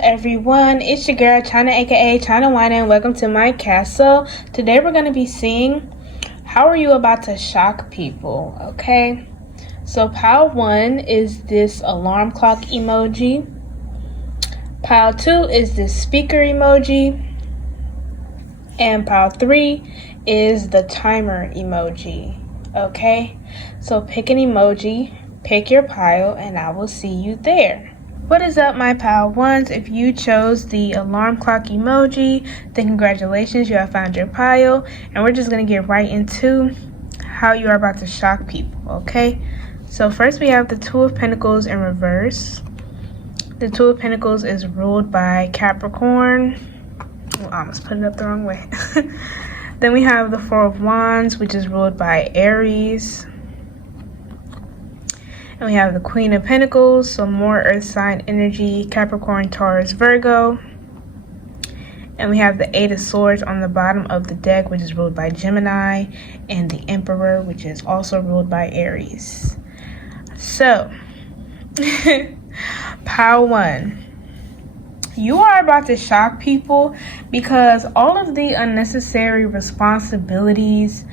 everyone? It's your girl China, aka China Wine, and welcome to my castle. Today we're going to be seeing how are you about to shock people, okay? So pile 1 is this alarm clock emoji. Pile 2 is this speaker emoji. And pile 3 is the timer emoji, okay? So pick an emoji, pick your pile, and I will see you there. What is up, my pile ones? If you chose the alarm clock emoji, then congratulations, you have found your pile. And we're just going to get right into how you are about to shock people, okay? So first we have the Two of Pentacles in reverse. The Two of Pentacles is ruled by Capricorn. Oh, I almost put it up the wrong way. Then we have the Four of Wands, which is ruled by Aries. And we have the Queen of Pentacles, so more earth sign energy, Capricorn, Taurus, Virgo. And we have the Eight of Swords on the bottom of the deck, which is ruled by Gemini, and the Emperor, which is also ruled by Aries. So, pile 1. You are about to shock people because all of the unnecessary responsibilities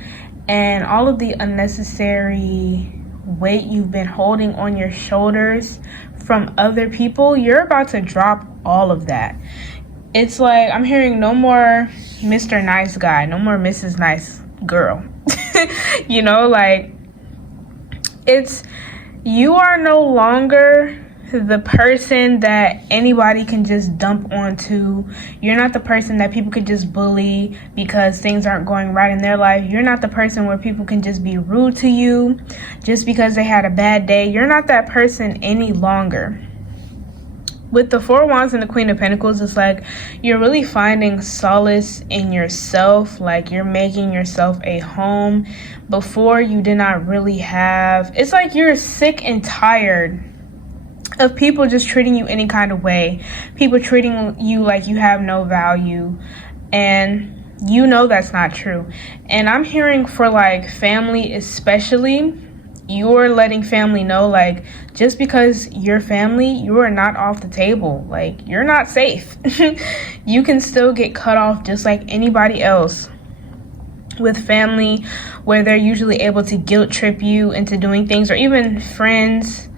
and all of the unnecessary weight you've been holding on your shoulders from other people, you're about to drop all of that. It's like I'm hearing no more Mr. Nice Guy, no more Mrs. Nice Girl. You know, like you are no longer the person that anybody can just dump onto. You're not the person that people could just bully because things aren't going right in their life. You're not the person where people can just be rude to you just because they had a bad day. You're not that person any longer. With the Four of Wands and the Queen of Pentacles, it's like you're really finding solace in yourself. Like you're making yourself a home. Before, you did not really have. It's like you're sick and tired of people just treating you any kind of way, people treating you like you have no value, and you know that's not true. And I'm hearing for like family especially, you're letting family know like just because you're family, you are not off the table. Like you're not safe. You can still get cut off just like anybody else. With family, where they're usually able to guilt trip you into doing things, or even friends.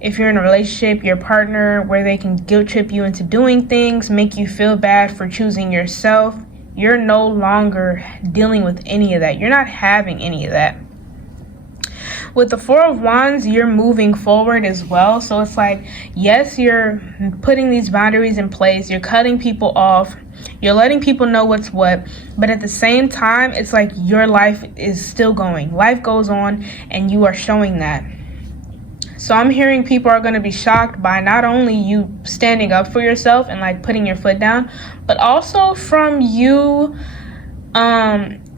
If you're in a relationship, your partner, where they can guilt trip you into doing things, make you feel bad for choosing yourself, you're no longer dealing with any of that. You're not having any of that. With the Four of Wands, you're moving forward as well. So it's like, yes, you're putting these boundaries in place. You're cutting people off. You're letting people know what's what. But at the same time, it's like your life is still going. Life goes on, and you are showing that. So I'm hearing people are going to be shocked by not only you standing up for yourself and like putting your foot down, but also from you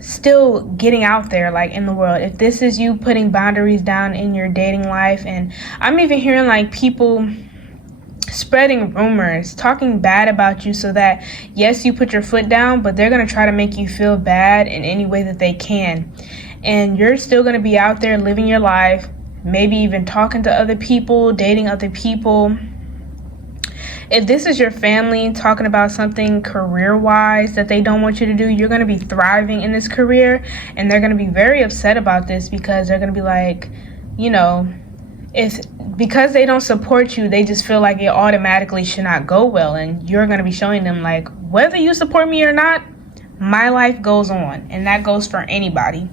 still getting out there like in the world. If this is you putting boundaries down in your dating life, and I'm even hearing like people spreading rumors, talking bad about you so that yes, you put your foot down, but they're going to try to make you feel bad in any way that they can. And you're still going to be out there living your life, maybe even talking to other people, dating other people. If this is your family talking about something career-wise that they don't want you to do, you're going to be thriving in this career, and they're going to be very upset about this because they're going to be like, you know, because they don't support you, they just feel like it automatically should not go well, and you're going to be showing them like, whether you support me or not, my life goes on, and that goes for anybody.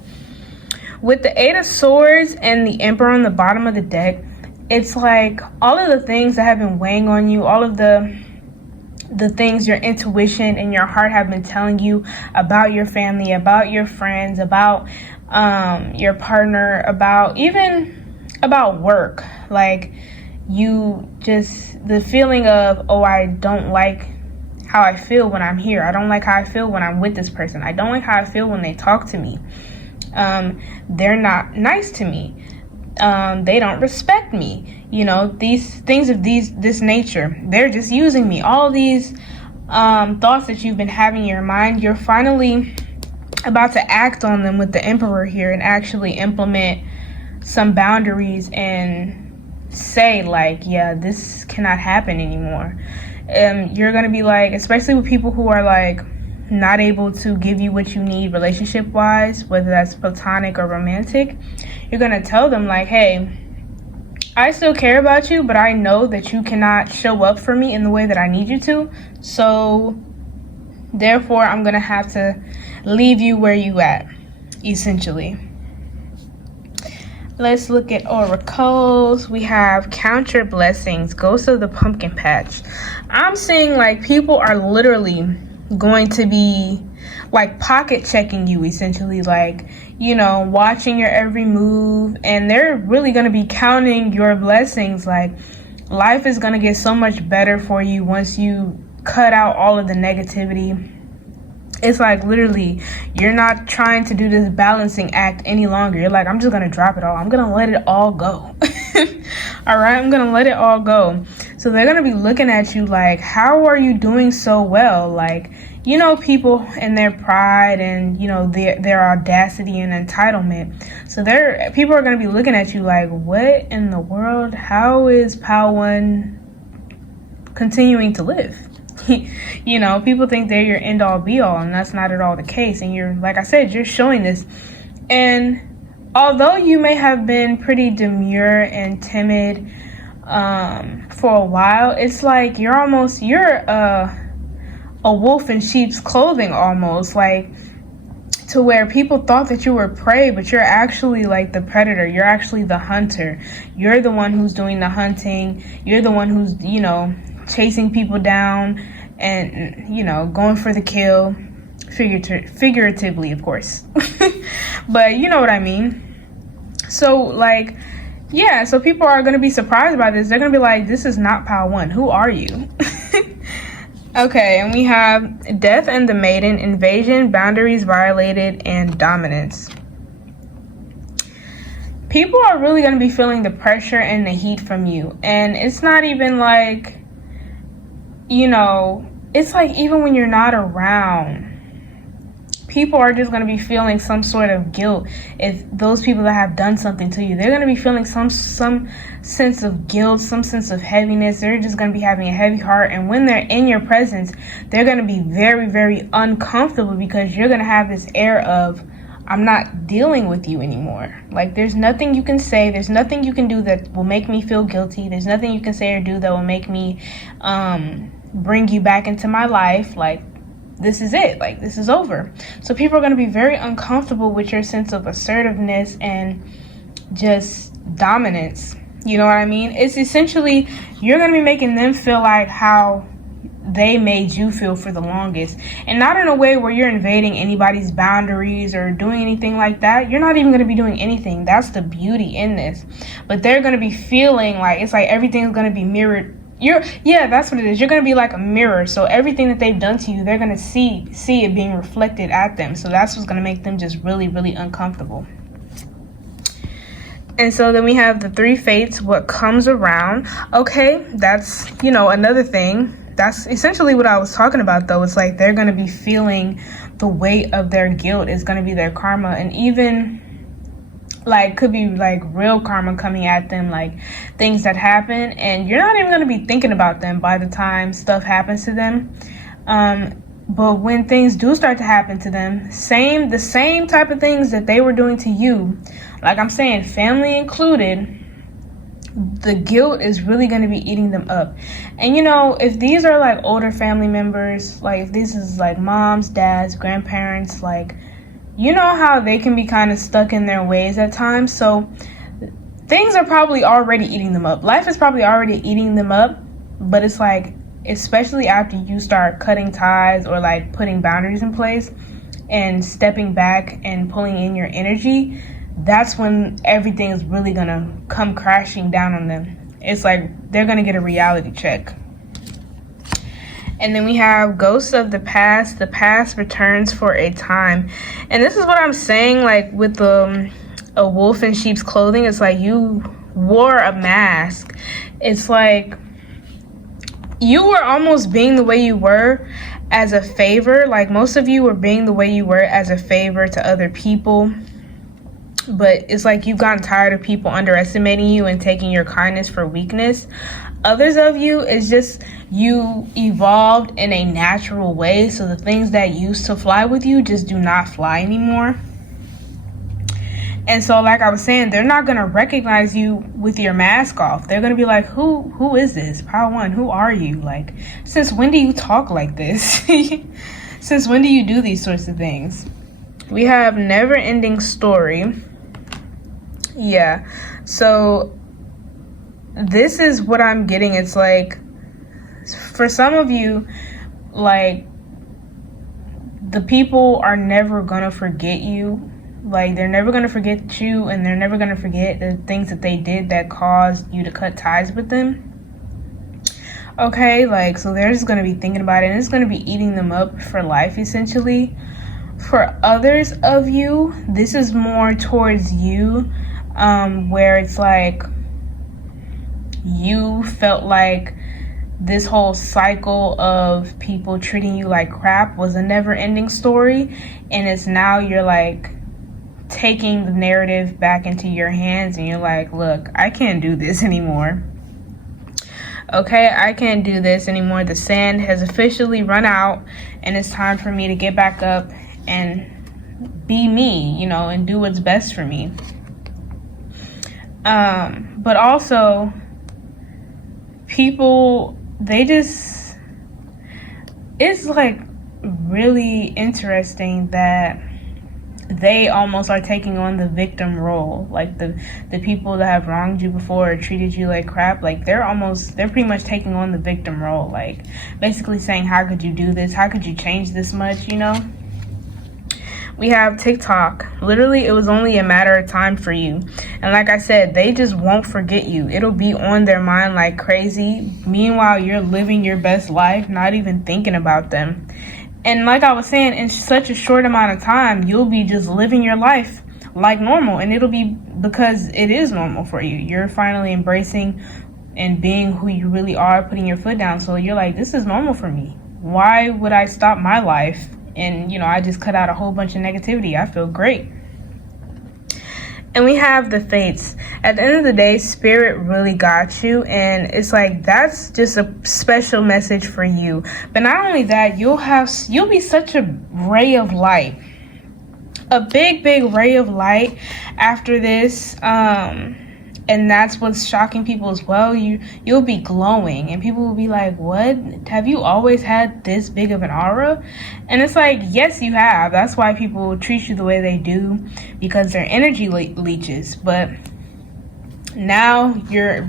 With the Eight of Swords and the Emperor on the bottom of the deck, it's like all of the things that have been weighing on you, all of the things your intuition and your heart have been telling you about your family, about your friends, about your partner, about work. Like the feeling of, oh, I don't like how I feel when I'm here. I don't like how I feel when I'm with this person. I don't like how I feel when they talk to me. They're not nice to me. They don't respect me. You know, these things of this nature. They're just using me. All these thoughts that you've been having in your mind, you're finally about to act on them with the Emperor here and actually implement some boundaries and say like, yeah, this cannot happen anymore. You're going to be like, especially with people who are like not able to give you what you need relationship wise, whether that's platonic or romantic, you're going to tell them like, hey, I still care about you, but I know that you cannot show up for me in the way that I need you to. So therefore, I'm going to have to leave you where you at, essentially. Let's look at oracles. We have count your blessings, ghost of the pumpkin patch. I'm seeing like people are literally going to be like pocket checking you, essentially, like, you know, watching your every move, and they're really going to be counting your blessings. Like, life is going to get so much better for you once you cut out all of the negativity. It's like literally you're not trying to do this balancing act any longer. You're like, I'm just going to drop it all. I'm going to let it all go. All right, I'm going to let it all go. So they're going to be looking at you like, how are you doing so well? Like, you know, people and their pride and, you know, their audacity and entitlement. So people are going to be looking at you like, what in the world? How is Pal1 continuing to live? You know, people think they're your end all be all, and that's not at all the case. And you're, like I said, you're showing this. And although you may have been pretty demure and timid for a while, it's like you're a wolf in sheep's clothing almost, like, to where people thought that you were prey, but you're actually like the predator. You're actually the hunter. You're the one who's doing the hunting. You're the one who's, you know, chasing people down and, you know, going for the kill, figuratively, of course. But you know what I mean. So like, yeah, so people are going to be surprised by this. They're going to be like, this is not Pal1. Who are you? Okay, and we have Death and the Maiden, invasion, boundaries violated, and dominance. People are really going to be feeling the pressure and the heat from you. And it's not even like, you know, it's like even when you're not around, people are just going to be feeling some sort of guilt. If those people that have done something to you, they're going to be feeling some sense of guilt, some sense of heaviness. They're just going to be having a heavy heart. And when they're in your presence, they're going to be very, very uncomfortable because you're going to have this air of, I'm not dealing with you anymore. Like, there's nothing you can say. There's nothing you can do that will make me feel guilty. There's nothing you can say or do that will make me bring you back into my life. Like, this is it. Like, this is over. So people are going to be very uncomfortable with your sense of assertiveness and just dominance. You know what I mean? It's essentially, you're going to be making them feel like how they made you feel for the longest, and not in a way where you're invading anybody's boundaries or doing anything like that. You're not even going to be doing anything. That's the beauty in this. But they're going to be feeling like it's like everything's going to be mirrored. That's what it is. You're going to be like a mirror. So everything that they've done to you, they're going to see it being reflected at them. So that's what's going to make them just really, really uncomfortable. And so then we have the three fates, what comes around. Okay, that's, you know, another thing. That's essentially what I was talking about, though. It's like they're going to be feeling the weight of their guilt is going to be their karma. And even, like, could be, like, real karma coming at them, like, things that happen. And you're not even going to be thinking about them by the time stuff happens to them. But when things do start to happen to them, the same type of things that they were doing to you, like I'm saying, family included, the guilt is really going to be eating them up. And, you know, if these are like older family members, like if this is like moms, dads, grandparents, like, you know how they can be kind of stuck in their ways at times. So things are probably already eating them up. Life is probably already eating them up. But it's like, especially after you start cutting ties or like putting boundaries in place and stepping back and pulling in your energy, that's when everything is really going to come crashing down on them. It's like they're going to get a reality check. And then we have ghosts of the past returns for a time. And this is what I'm saying, like with a wolf in sheep's clothing. It's like you wore a mask. It's like you were almost being the way you were as a favor. Like most of you were being the way you were as a favor to other people. but it's like you've gotten tired of people underestimating you and taking your kindness for weakness. Others of you is just you evolved in a natural way, so the things that used to fly with you just do not fly anymore. And so, like I was saying, they're not going to recognize you with your mask off. They're going to be like, who is this? Pile one, who are you? Like, since when do you talk like this? Since when do you do these sorts of things? We have never ending story. Yeah. So this is what I'm getting. It's like, for some of you, like, the people are never going to forget you. Like, they're never going to forget you, and they're never going to forget the things that they did that caused you to cut ties with them. Okay, like, so they're just going to be thinking about it, and it's going to be eating them up for life, essentially. For others of you, this is more towards you, where it's like you felt like this whole cycle of people treating you like crap was a never-ending story, and it's now you're like taking the narrative back into your hands, and you're like, look, I can't do this anymore. Okay, I can't do this anymore. The sand has officially run out, and it's time for me to get back up and be me, you know, and do what's best for me. But also, people, it's like really interesting that they almost are taking on the victim role. Like the people that have wronged you before or treated you like crap, like they're pretty much taking on the victim role, like basically saying, how could you do this? How could you change this much, you know? We have TikTok. Literally, it was only a matter of time for you. And like I said, they just won't forget you. It'll be on their mind like crazy. Meanwhile, you're living your best life, not even thinking about them. And like I was saying, in such a short amount of time, you'll be just living your life like normal. And it'll be because it is normal for you. You're finally embracing and being who you really are, putting your foot down. So you're like, this is normal for me. Why would I stop my life? And, you know, I just cut out a whole bunch of negativity. I feel great. And we have the fates. At the end of the day, spirit really got you. And it's like, that's just a special message for you. But not only that, you'll be such a ray of light. A big, big ray of light after this. And that's what's shocking people as well. You'll be glowing, and people will be like, what? Have you always had this big of an aura? And it's like, yes, you have. That's why people treat you the way they do, because they're energy leeches. But now you're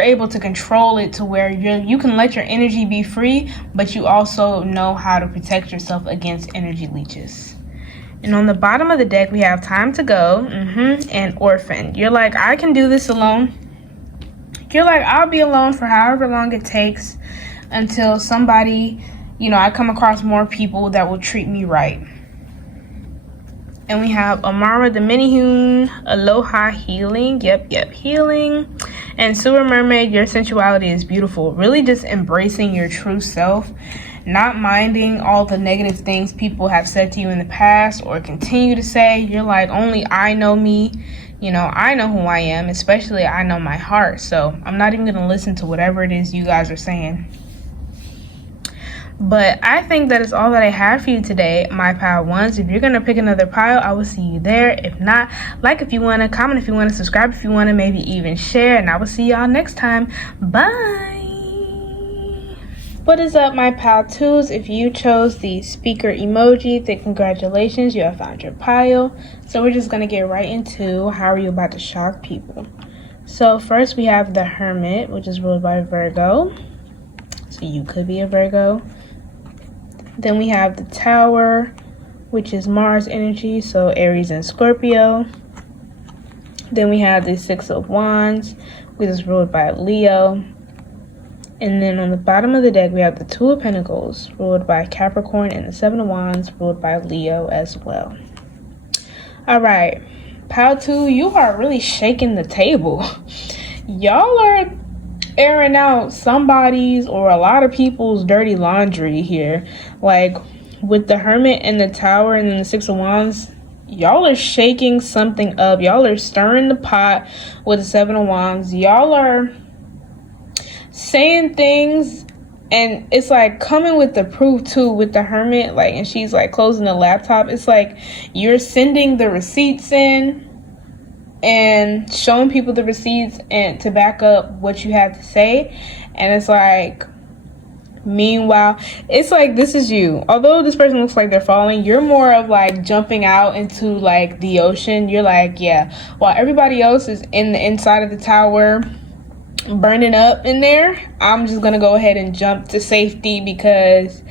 able to control it to where you can let your energy be free, but you also know how to protect yourself against energy leeches. And on the bottom of the deck, we have time to go, and orphan. You're like, I can do this alone. You're like, I'll be alone for however long it takes until somebody, you know, I come across more people that will treat me right. And we have Amara the Mini-Hoon, Aloha Healing. Yep, Healing. And Sewer Mermaid, your sensuality is beautiful. Really just embracing your true self. Not minding all the negative things people have said to you in the past or continue to say. You're like, only I know me. You know, I know who I am. Especially I know my heart. So I'm not even going to listen to whatever it is you guys are saying. But I think that is all that I have for you today, my pile ones. If you're going to pick another pile, I will see you there. If not, like if you want to, comment if you want to, subscribe if you want to, maybe even share. And I will see y'all next time. Bye. What is up, my pal twos? If you chose the speaker emoji, then congratulations, you have found your pile. So we're just going to get right into how are you about to shock people. So first we have the Hermit, which is ruled by Virgo. So you could be a Virgo. Then we have the Tower, which is Mars energy, so Aries and Scorpio. Then we have the Six of Wands, which is ruled by Leo. And then on the bottom of the deck, we have the Two of Pentacles, ruled by Capricorn, and the Seven of Wands, ruled by Leo as well. All right, pile 2, you are really shaking the table. Y'all are airing out somebody's or a lot of people's dirty laundry here. Like with the Hermit and the Tower and then the Six of Wands, y'all are shaking something up. Y'all are stirring the pot with the Seven of Wands. Y'all are saying things, and it's like coming with the proof too with the Hermit, like, and she's like closing the laptop. It's like you're sending the receipts in and showing people the receipts and to back up what you have to say. And it's like, meanwhile, it's like, this is you. Although this person looks like they're falling, you're more of like jumping out into like the ocean. You're like, yeah, while everybody else is in the inside of the tower burning up in there, I'm just gonna go ahead and jump to safety because,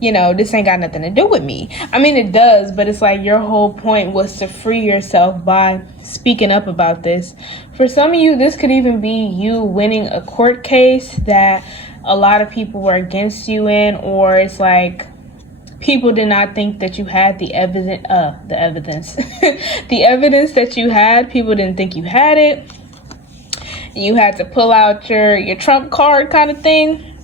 you know, this ain't got nothing to do with me. I mean, it does, but it's like your whole point was to free yourself by speaking up about this. For some of you, this could even be you winning a court case that a lot of people were against you in, or it's like people did not think that you had the evidence, the evidence that you had. People didn't think you had it. You had to pull out your trump card kind of thing.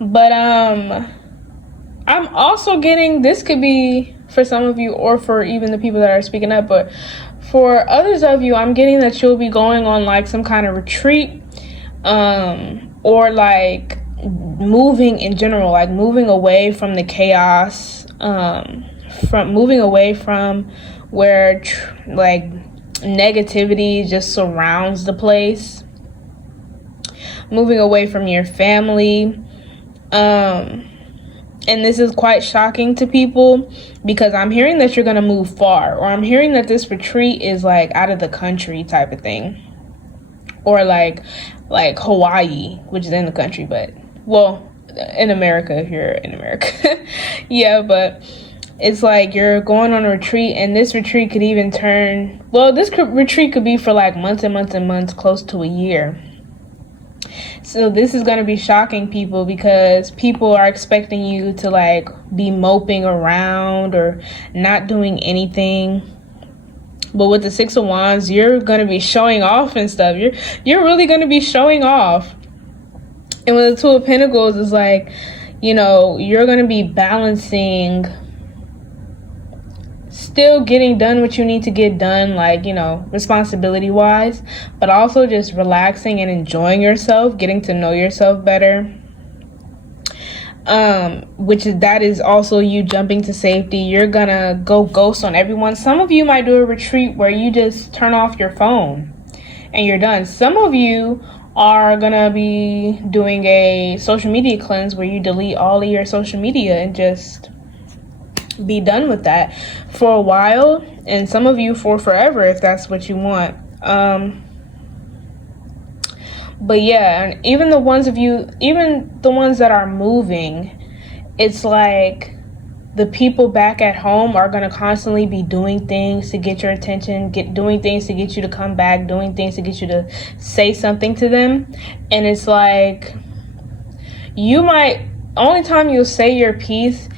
But I'm also getting, this could be for some of you or for even the people that are speaking up, but for others of you, I'm getting that you'll be going on like some kind of retreat, or like moving in general, like moving away from the chaos, from moving away from where like negativity just surrounds the place, moving away from your family. And this is quite shocking to people because I'm hearing that you're going to move far, or I'm hearing that this retreat is like out of the country type of thing, or like Hawaii, which is in the country, but well, in America, if you're in America. Yeah, but it's like you're going on a retreat, and this retreat could even turn, well, this retreat could be for like months and months and months, close to a year. So this is going to be shocking people because people are expecting you to like be moping around or not doing anything. But with the Six of Wands, you're going to be showing off and stuff. You're really going to be showing off. And with the Two of Pentacles, it's like, you know, you're going to be balancing still getting done what you need to get done, like, you know, responsibility wise, but also just relaxing and enjoying yourself, getting to know yourself better, that is also you jumping to safety. You're gonna go ghost on everyone. Some of you might do a retreat where you just turn off your phone and you're done. Some of you are gonna be doing a social media cleanse where you delete all of your social media and just be done with that for a while, and some of you for forever if that's what you want. But yeah, and even the ones that are moving, it's like the people back at home are going to constantly be doing things to get your attention, doing things to get you to come back, doing things to get you to say something to them. And it's like only time you'll say your piece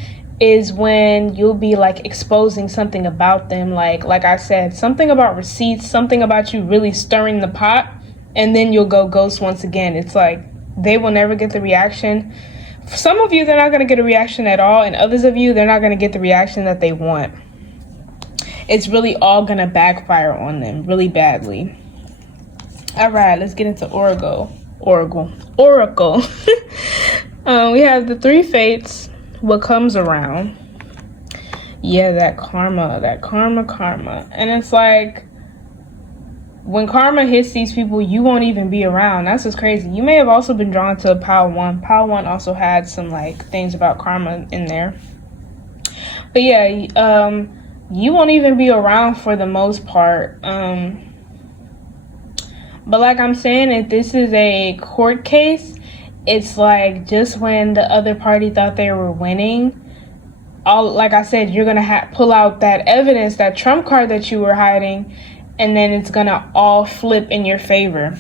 is when you'll be like exposing something about them, like I said, something about receipts, something about you really stirring the pot, and then you'll go ghost once again. It's like they will never get the reaction. For some of you, they're not going to get a reaction at all, and others of you, they're not going to get the reaction that they want. It's really all going to backfire on them really badly. All right, let's get into Oracle. We have the Three Fates. What comes around? Yeah, that karma. And it's like, when karma hits these people, you won't even be around. That's just crazy. You may have also been drawn to Pile 1. Pile 1 also had some like things about karma in there. But yeah, you won't even be around for the most part. But like I'm saying, if this is a court case, it's like just when the other party thought they were winning, like I said, you're going to pull out that evidence, that trump card that you were hiding, and then it's going to all flip in your favor.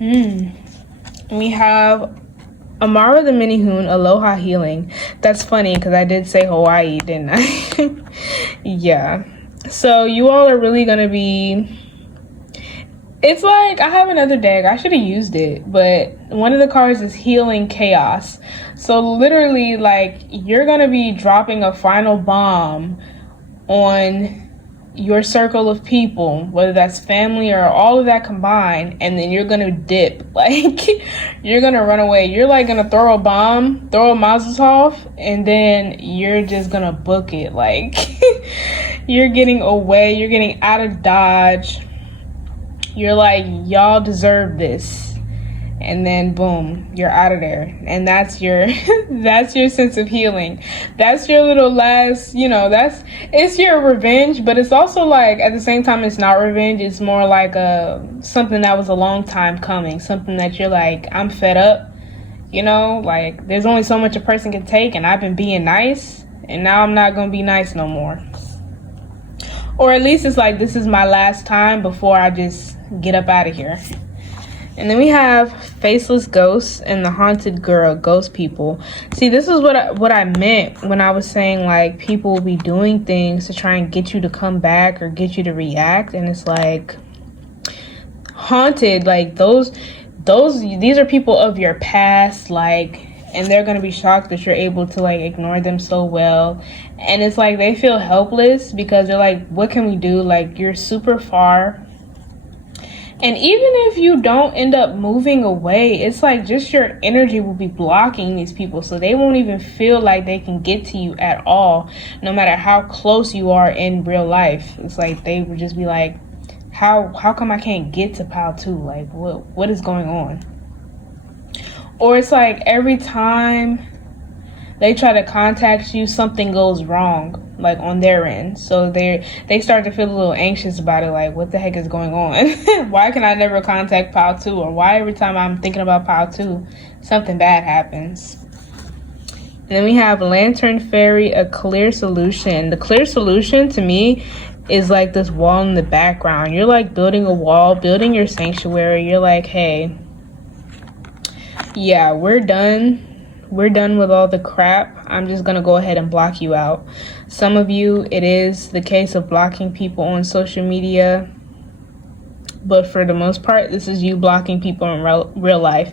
We have Amara the Mini Hoon, Aloha Healing. That's funny because I did say Hawaii, didn't I? Yeah. So you all are really going to be... It's like, I have another deck. I should have used it, but one of the cards is Healing Chaos. So literally, like, you're gonna be dropping a final bomb on your circle of people, whether that's family or all of that combined, and then you're gonna dip. Like, you're gonna run away. You're like gonna throw a bomb, throw a Molotov, and then you're just gonna book it. Like, you're getting away, you're getting out of Dodge. You're like, y'all deserve this, and then boom, you're out of there. And that's your that's your sense of healing. That's your little last, it's your revenge, but it's also like, at the same time, it's not revenge. It's more like something that was a long time coming, something that you're like, I'm fed up, like, there's only so much a person can take, and I've been being nice, and now I'm not gonna be nice no more. Or at least it's like, this is my last time before I just get up out of here. And then we have Faceless Ghosts and the Haunted Girl, Ghost People. See, this is what I meant when I was saying, like, people will be doing things to try and get you to come back or get you to react. And it's like, haunted, like, these are people of your past, like, and they're going to be shocked that you're able to, like, ignore them so well. And it's like, they feel helpless because they're like, what can we do? Like, you're super far. And even if you don't end up moving away, it's like, just your energy will be blocking these people. So they won't even feel like they can get to you at all, no matter how close you are in real life. It's like, they would just be like, how come I can't get to pile 2? Like, what is going on? Or it's like, every time they try to contact you, something goes wrong, like, on their end. So they start to feel a little anxious about it, like, what the heck is going on? Why can I never contact pile 2? Or why every time I'm thinking about pile 2, something bad happens? And then we have Lantern Fairy, a clear solution. The clear solution to me is like this wall in the background. You're like building a wall, building your sanctuary. You're like, hey, yeah, we're done with all the crap. I'm just gonna go ahead and block you out. Some of you, it is the case of blocking people on social media, but for the most part, this is you blocking people in real life.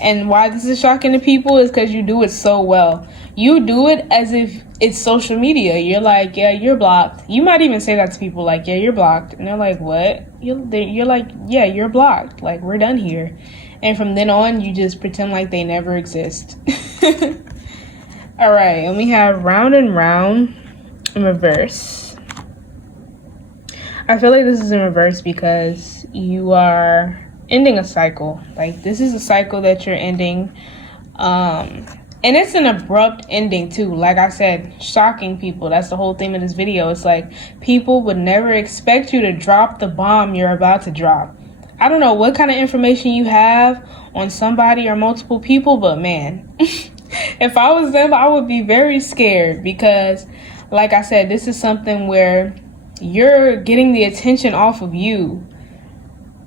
And why this is shocking to people is because you do it so well. You do it as if it's social media. You're like, yeah, you're blocked. You might even say that to people, like, yeah, you're blocked. And they're like, what? You're like, yeah, you're blocked. Like, we're done here. And from then on, you just pretend like they never exist. All right, and we have Round and Round in reverse. I feel like this is in reverse because you are ending a cycle. Like, this is a cycle that you're ending. And it's an abrupt ending too. Like I said, shocking people. That's the whole theme of this video. It's like, people would never expect you to drop the bomb you're about to drop. I don't know what kind of information you have on somebody or multiple people, but man, if I was them, I would be very scared because, like I said, this is something where you're getting the attention off of you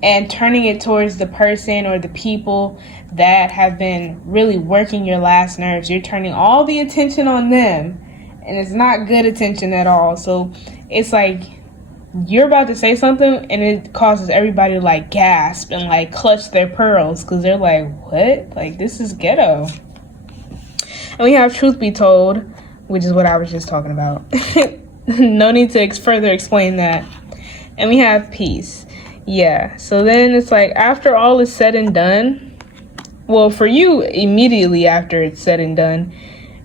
and turning it towards the person or the people that have been really working your last nerves. You're turning all the attention on them, and it's not good attention at all. So it's like, you're about to say something and it causes everybody to like gasp and like clutch their pearls because they're like, what? Like, this is ghetto. And we have Truth Be Told, which is what I was just talking about. No need to further explain that. And we have Peace. Yeah, so then it's like, after all is said and done, well, for you, immediately after it's said and done,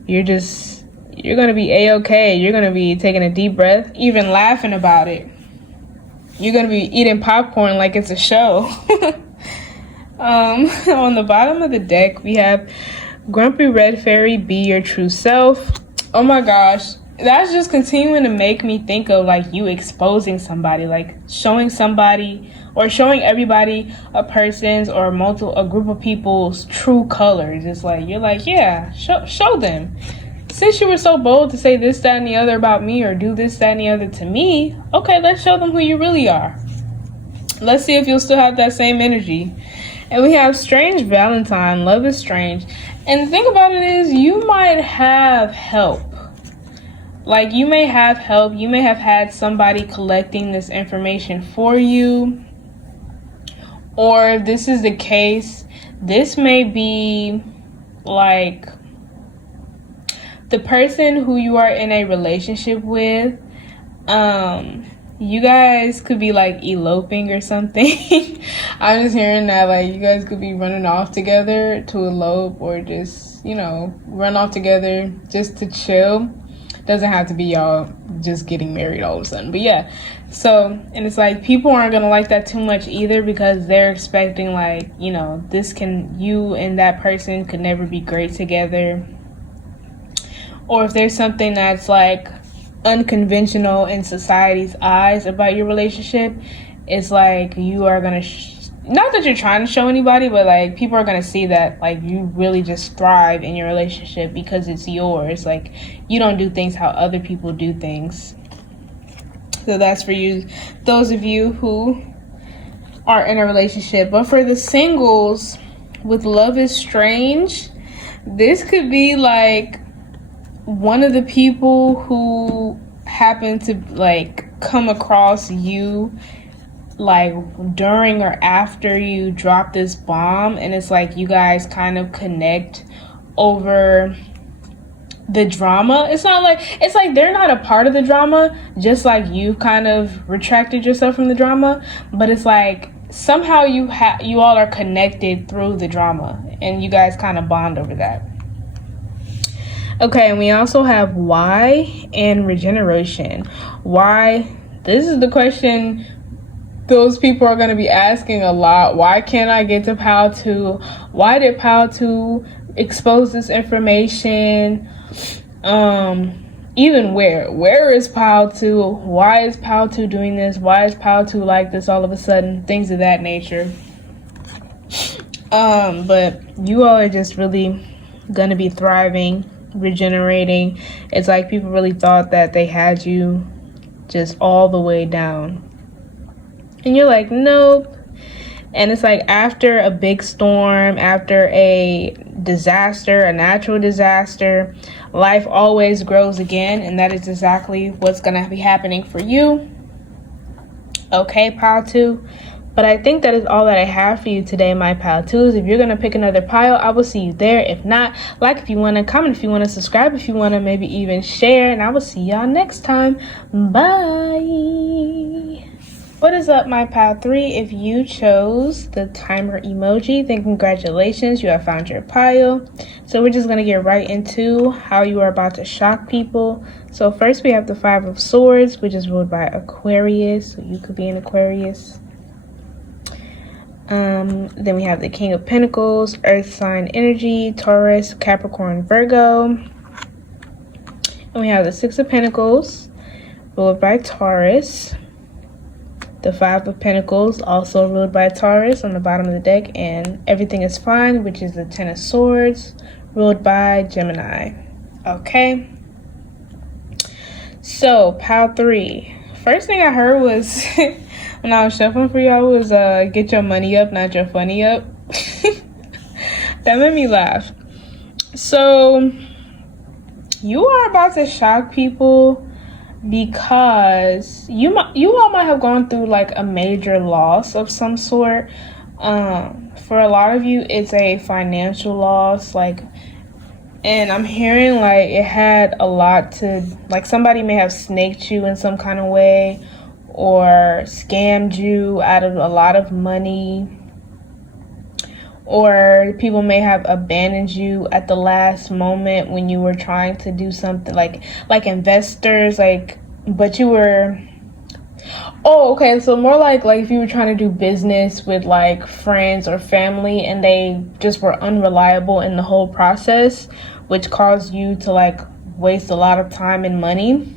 you're gonna be a-okay. You're gonna be taking a deep breath, even laughing about it. You're gonna be eating popcorn like it's a show. On the bottom of the deck, we have Grumpy Red Fairy, Be Your True Self. Oh my gosh, that's just continuing to make me think of like you exposing somebody, like showing somebody or showing everybody a person's or a group of people's true colors. It's like, you're like, yeah, show them. Since you were so bold to say this, that, and the other about me, or do this, that, and the other to me, okay, let's show them who you really are. Let's see if you'll still have that same energy. And we have Strange Valentine, Love is Strange. And the thing about it is, you might have help. Like, you may have help. You may have had somebody collecting this information for you Or if this is the case, this may be like the person who you are in a relationship with. You guys could be like eloping or something. I'm just hearing that like you guys could be running off together to elope, or just, you know, run off together just to chill. Doesn't have to be y'all just getting married all of a sudden, but yeah. So, and it's like people aren't gonna like that too much either, because they're expecting like, you know, you and that person could never be great together. Or if there's something that's like unconventional in society's eyes about your relationship, it's like you are gonna not that you're trying to show anybody, but like people are gonna see that like you really just thrive in your relationship because it's yours. Like you don't do things how other people do things. So that's for you, those of you who are in a relationship. But for the singles with Love is Strange, this could be like one of the people who happen to like come across you like during or after you drop this bomb, and it's like you guys kind of connect over the drama. It's like they're not a part of the drama, just like you've kind of retracted yourself from the drama, but it's like somehow you all are connected through the drama, and you guys kind of bond over that. Okay, and we also have why and regeneration. Why? This is the question those people are going to be asking a lot. Why can't I get to Pile 2? Why did Pile 2 expose this information? Even where is Pile 2? Why is Pile 2 doing this? Why is Pile 2 like this all of a sudden? Things of that nature. But you all are just really gonna be thriving, regenerating. It's like people really thought that they had you just all the way down, and you're like, nope. And it's like after a big storm, after a disaster, a natural disaster, life always grows again, and that is exactly what's gonna be happening for you. Okay, Pile 2. But I think that is all that I have for you today, my Pile 2s. If you're gonna pick another pile, I will see you there. If not, like if you wanna, comment if you wanna, subscribe if you wanna, maybe even share, and I will see y'all next time. Bye. What is up, my Pile 3? If you chose the timer emoji, then congratulations, you have found your pile. So we're just going to get right into how you are about to shock people. So first we have the 5 of Swords, which is ruled by Aquarius. So you could be an Aquarius. Then we have the King of Pentacles, Earth sign energy, Taurus, Capricorn, Virgo. And we have the 6 of Pentacles, ruled by Taurus. The 5 of Pentacles, also ruled by Taurus, on the bottom of the deck, and Everything is Fine, which is the 10 of Swords, ruled by Gemini. Okay. So, Pile 3. First thing I heard was, when I was shuffling for y'all, was get your money up, not your funny up. That made me laugh. So, you are about to shock people because you all might have gone through like a major loss of some sort. For a lot of you, it's a financial loss, like, and I'm hearing like it had a lot to, like, somebody may have snaked you in some kind of way or scammed you out of a lot of money, or people may have abandoned you at the last moment when you were trying to do something like investors, like, but you were, oh, okay, so more like if you were trying to do business with like friends or family and they just were unreliable in the whole process, which caused you to like waste a lot of time and money.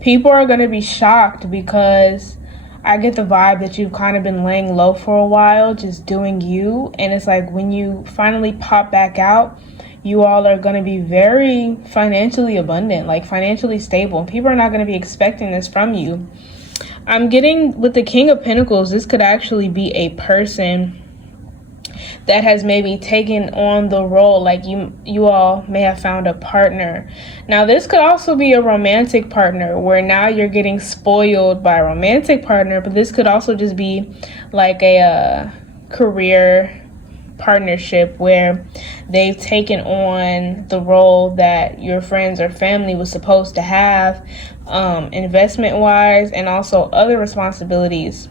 People are going to be shocked because I get the vibe that you've kind of been laying low for a while, just doing you. And it's like when you finally pop back out, you all are going to be very financially abundant, like financially stable. People are not going to be expecting this from you. I'm getting with the King of Pentacles, this could actually be a person that has maybe taken on the role. Like you all may have found a partner. Now this could also be a romantic partner, where now you're getting spoiled by a romantic partner, but this could also just be like a career partnership where they've taken on the role that your friends or family was supposed to have, investment wise, and also other responsibilities.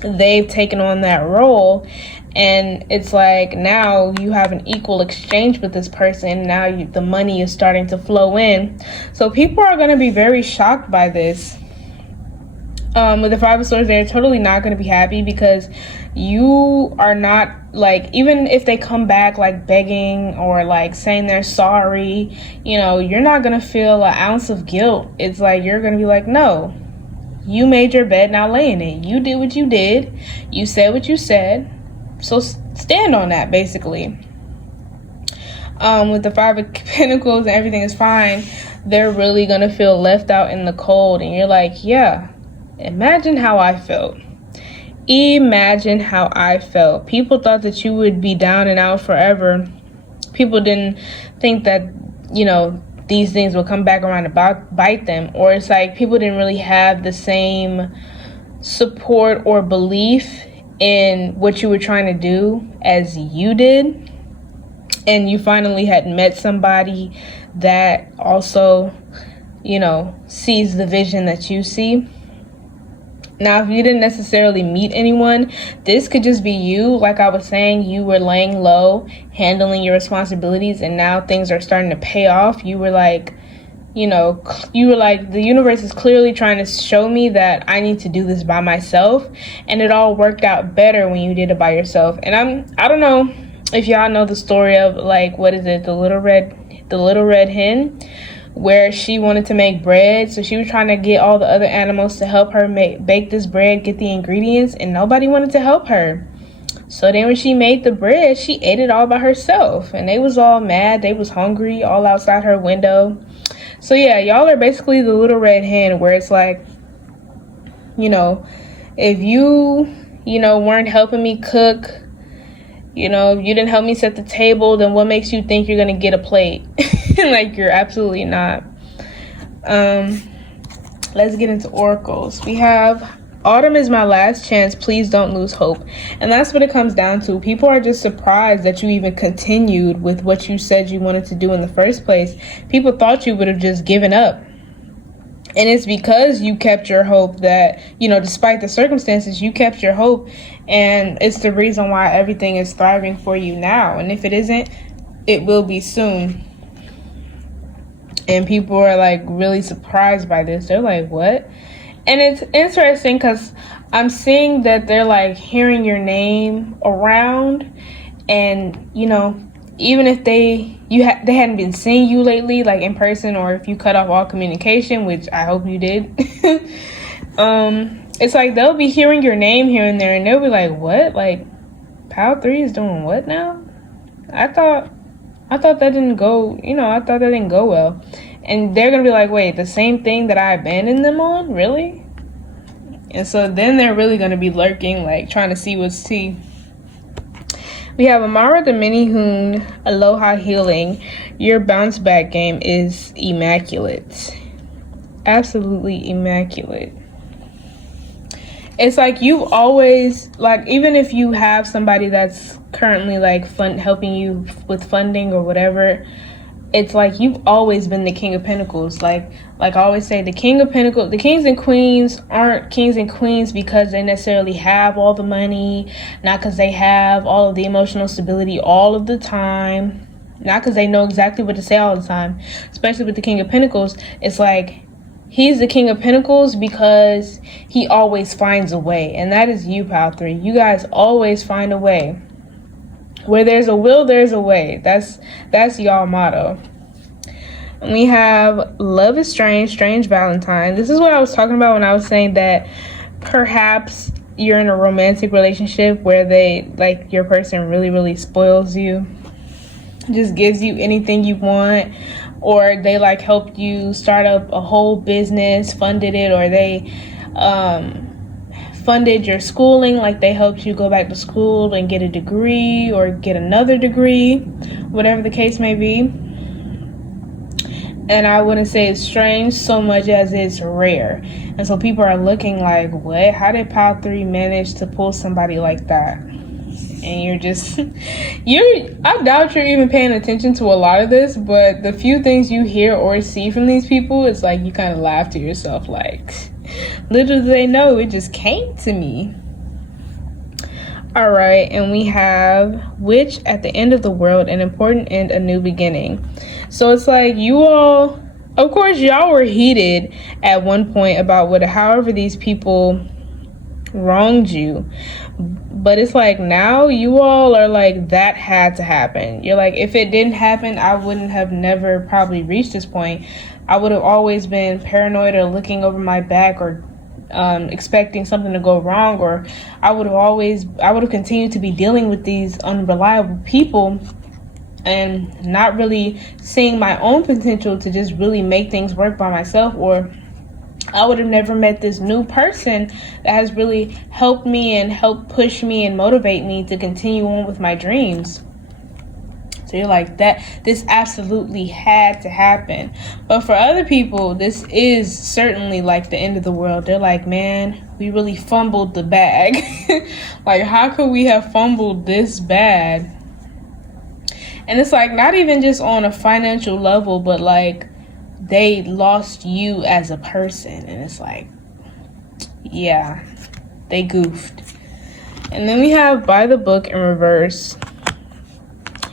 They've taken on that role, and it's like now you have an equal exchange with this person. Now the money is starting to flow in, so people are going to be very shocked by this. With the Five of Swords, they're totally not going to be happy, because you are not, like, even if they come back like begging or like saying they're sorry, you're not going to feel an ounce of guilt. It's like you're going to be like, no, you made your bed, now lay in it. You did what you did. You said what you said. So stand on that, basically. With the Five of Pentacles and everything is fine, they're really going to feel left out in the cold. And you're like, yeah, imagine how I felt. Imagine how I felt. People thought that you would be down and out forever. People didn't think that, these things will come back around to bite them. Or it's like people didn't really have the same support or belief in what you were trying to do as you did. And you finally had met somebody that also, sees the vision that you see. Now, if you didn't necessarily meet anyone, this could just be you. Like I was saying, you were laying low, handling your responsibilities, and now things are starting to pay off. You were like, the universe is clearly trying to show me that I need to do this by myself. And it all worked out better when you did it by yourself. And I don't know if y'all know the story of, like, what is it? The little red hen, where she wanted to make bread. So she was trying to get all the other animals to help her bake this bread, get the ingredients, and nobody wanted to help her. So then when she made the bread, she ate it all by herself, and they was all mad. They was hungry all outside her window. So yeah, y'all are basically the little red hen, where it's like, if you, weren't helping me cook, you didn't help me set the table, then what makes you think you're going to get a plate? Like, you're absolutely not. Let's get into oracles. We have autumn is my last chance. Please don't lose hope. And that's what it comes down to. People are just surprised that you even continued with what you said you wanted to do in the first place. People thought you would have just given up. And it's because you kept your hope that, despite the circumstances, you kept your hope. And it's the reason why everything is thriving for you now. And if it isn't, it will be soon. And people are like really surprised by this. They're like, what? And it's interesting because I'm seeing that they're like hearing your name around. And, even if they hadn't been seeing you lately, like in person, or if you cut off all communication, which I hope you did, it's like they'll be hearing your name here and there, and they'll be like, what? Like, Pal 3 is doing what now? I thought that didn't go, I thought that didn't go well. And they're going to be like, wait, the same thing that I abandoned them on? Really? And so then they're really going to be lurking, like trying to see what's tea. We have Amara the Mini Hoon, Aloha Healing. Your bounce back game is immaculate. Absolutely immaculate. It's like you've always, like, even if you have somebody that's currently like helping you with funding or whatever, it's like you've always been the King of Pentacles. Like I always say, the King of Pentacles, the kings and queens aren't kings and queens because they necessarily have all the money, not because they have all of the emotional stability all of the time, not because they know exactly what to say all the time. Especially with the King of Pentacles, it's like he's the King of Pentacles because he always finds a way. And that is you, Pal 3. You guys always find a way. Where there's a will, there's a way. That's y'all motto. And we have love is strange, strange Valentine. This is what I was talking about when I was saying that perhaps you're in a romantic relationship where your person really, really spoils you. Just gives you anything you want. Or they helped you start up a whole business, funded it, or they funded your schooling, like they helped you go back to school and get a degree or get another degree, whatever the case may be. And I wouldn't say it's strange so much as it's rare. And so people are looking like, what? How did Pile 3 manage to pull somebody like that? And you're just, I doubt you're even paying attention to a lot of this, but the few things you hear or see from these people, it's like you kind of laugh to yourself, like, little do they know, it just came to me. All right, and we have Witch at the end of the world, an important end, a new beginning. So it's like you all, of course, y'all were heated at one point about however these people wronged you. But it's like now you all are like, that had to happen. You're like, if it didn't happen, I wouldn't have never probably reached this point. I would have always been paranoid or looking over my back or expecting something to go wrong, or I would have continued to be dealing with these unreliable people and not really seeing my own potential to just really make things work by myself, or I would have never met this new person that has really helped me and helped push me and motivate me to continue on with my dreams. So you're like, this absolutely had to happen. But for other people, this is certainly like the end of the world. They're like, man, we really fumbled the bag. Like, how could we have fumbled this bad? And it's like, not even just on a financial level, but like, they lost you as a person. And it's like, yeah, they goofed. And then we have by the book in reverse.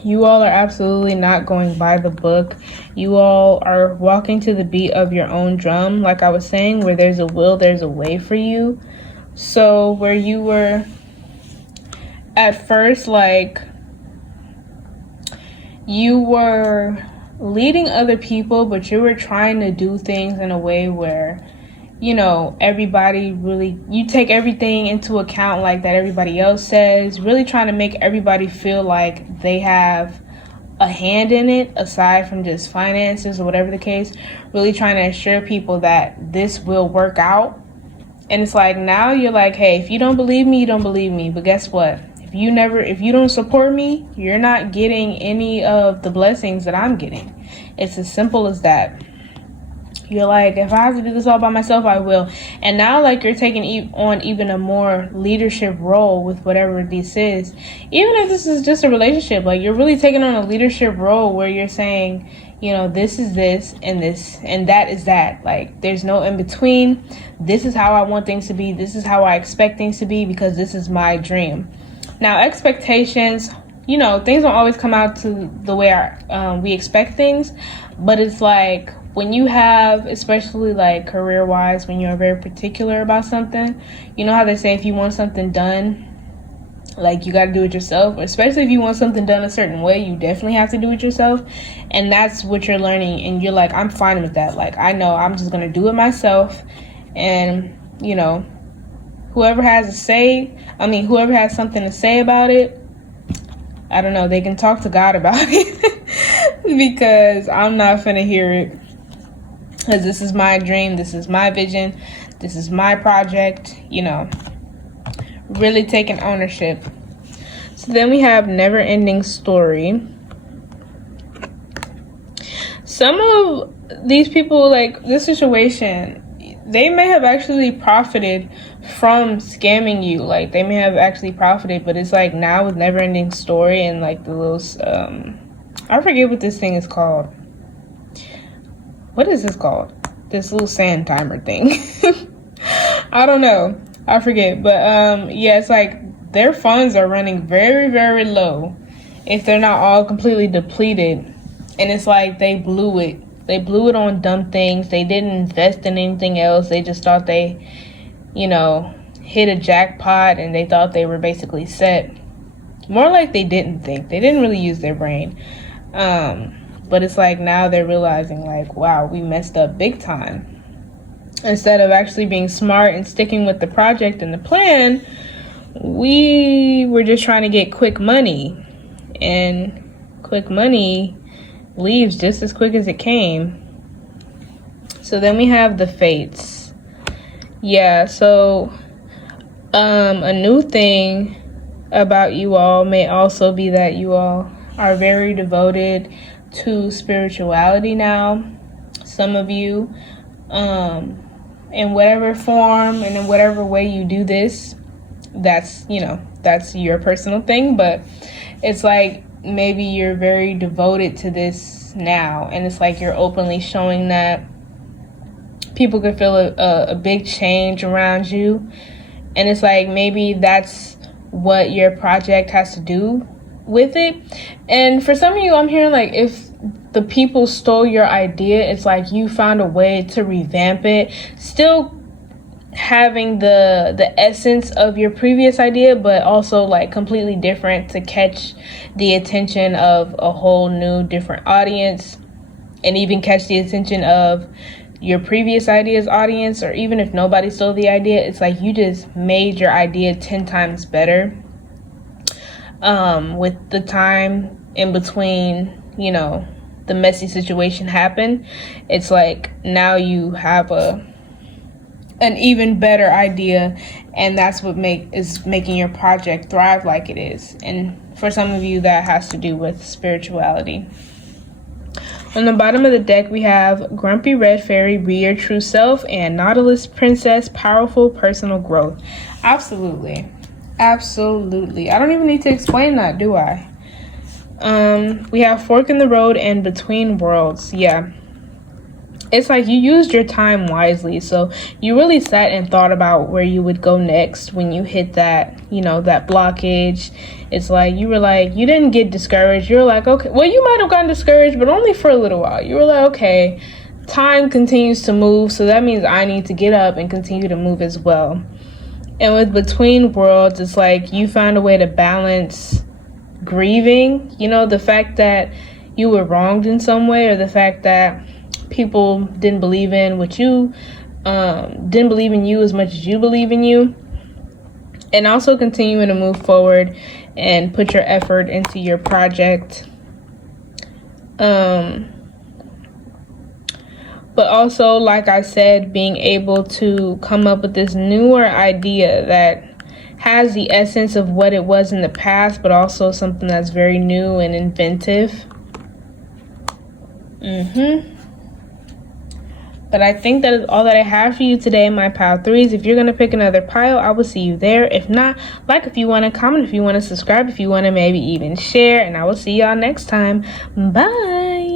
You all are absolutely not going by the book. You all are walking to the beat of your own drum. Like I was saying, where there's a will, there's a way for you. So where you were at first, like, you were leading other people, but you were trying to do things in a way where, you know, everybody really, you take everything into account like that everybody else says, really trying to make everybody feel like they have a hand in it aside from just finances or whatever the case, really trying to assure people that this will work out. And it's like, now you're like, hey, if you don't believe me, you don't believe me. But guess what? If you don't support me, you're not getting any of the blessings that I'm getting. It's as simple as that. You're like, if I have to do this all by myself, I will. And now, like, you're taking on even a more leadership role with whatever this is. Even if this is just a relationship, like, you're really taking on a leadership role where you're saying, you know, this is this, and that is that. Like, there's no in between. This is how I want things to be. This is how I expect things to be, because this is my dream. Now, expectations, you know, things don't always come out to the way we expect things. But it's like, when you have, especially like career-wise, when you're very particular about something, you know how they say if you want something done, like, you got to do it yourself. Especially if you want something done a certain way, you definitely have to do it yourself. And that's what you're learning. And you're like, I'm fine with that. Like, I know I'm just going to do it myself. And, you know, whoever has something to say about it, I don't know, they can talk to God about it. Because I'm not finna hear it. Because this is my dream, this is my vision, this is my project, you know, really taking ownership. So then we have never ending story. Some of these people, like, this situation, they may have actually profited from scamming you. Like, they may have actually profited, but it's like now with never ending story and like the little, I forget what this thing is called. What is this called? This little sand timer thing. I don't know. I forget. But yeah, it's like their funds are running very, very low if they're not all completely depleted. And it's like they blew it. They blew it on dumb things. They didn't invest in anything else. They just thought they, you know, hit a jackpot and they thought they were basically set. More like they didn't think. They didn't really use their brain. But it's like now they're realizing, like, wow, we messed up big time. Instead of actually being smart and sticking with the project and the plan, we were just trying to get quick money. And quick money leaves just as quick as it came. So then we have the fates. Yeah, so A new thing about you all may also be that you all are very devoted to spirituality now. Some of you, in whatever form and in whatever way you do this, that's your personal thing, but it's like maybe you're very devoted to this now, and it's like you're openly showing that. People could feel a big change around you, and it's like maybe that's what your project has to do with it. And for some of you, I'm hearing like if the people stole your idea, it's like you found a way to revamp it, still having the essence of your previous idea, but also like completely different to catch the attention of a whole new different audience, and even catch the attention of your previous idea's audience. Or even if nobody stole the idea, it's like you just made your idea 10 times better. With the time in between, the messy situation happened, it's like now you have an even better idea, and that's what is making your project thrive like it is. And for some of you, that has to do with spirituality. On the bottom of the deck, we have Grumpy Red Fairy, Be Your True Self, and Nautilus Princess, Powerful Personal Growth. Absolutely. Absolutely. I don't even need to explain that, do I? We have Fork in the Road and Between Worlds. Yeah. It's like you used your time wisely. So you really sat and thought about where you would go next when you hit that, that blockage. It's like you didn't get discouraged. You were like, okay, well, you might have gotten discouraged, but only for a little while. You were like, okay, time continues to move, so that means I need to get up and continue to move as well. And with Between Worlds, it's like you found a way to balance grieving, the fact that you were wronged in some way, or the fact that people didn't believe in what you didn't believe in you as much as you believe in you, and also continuing to move forward and put your effort into your project. But also, like I said, being able to come up with this newer idea that has the essence of what it was in the past, but also something that's very new and inventive. But I think that is all that I have for you today, my pile threes. If you're going to pick another pile, I will see you there. If not, like if you want to, comment if you want to, subscribe if you want to, maybe even share. And I will see y'all next time. Bye.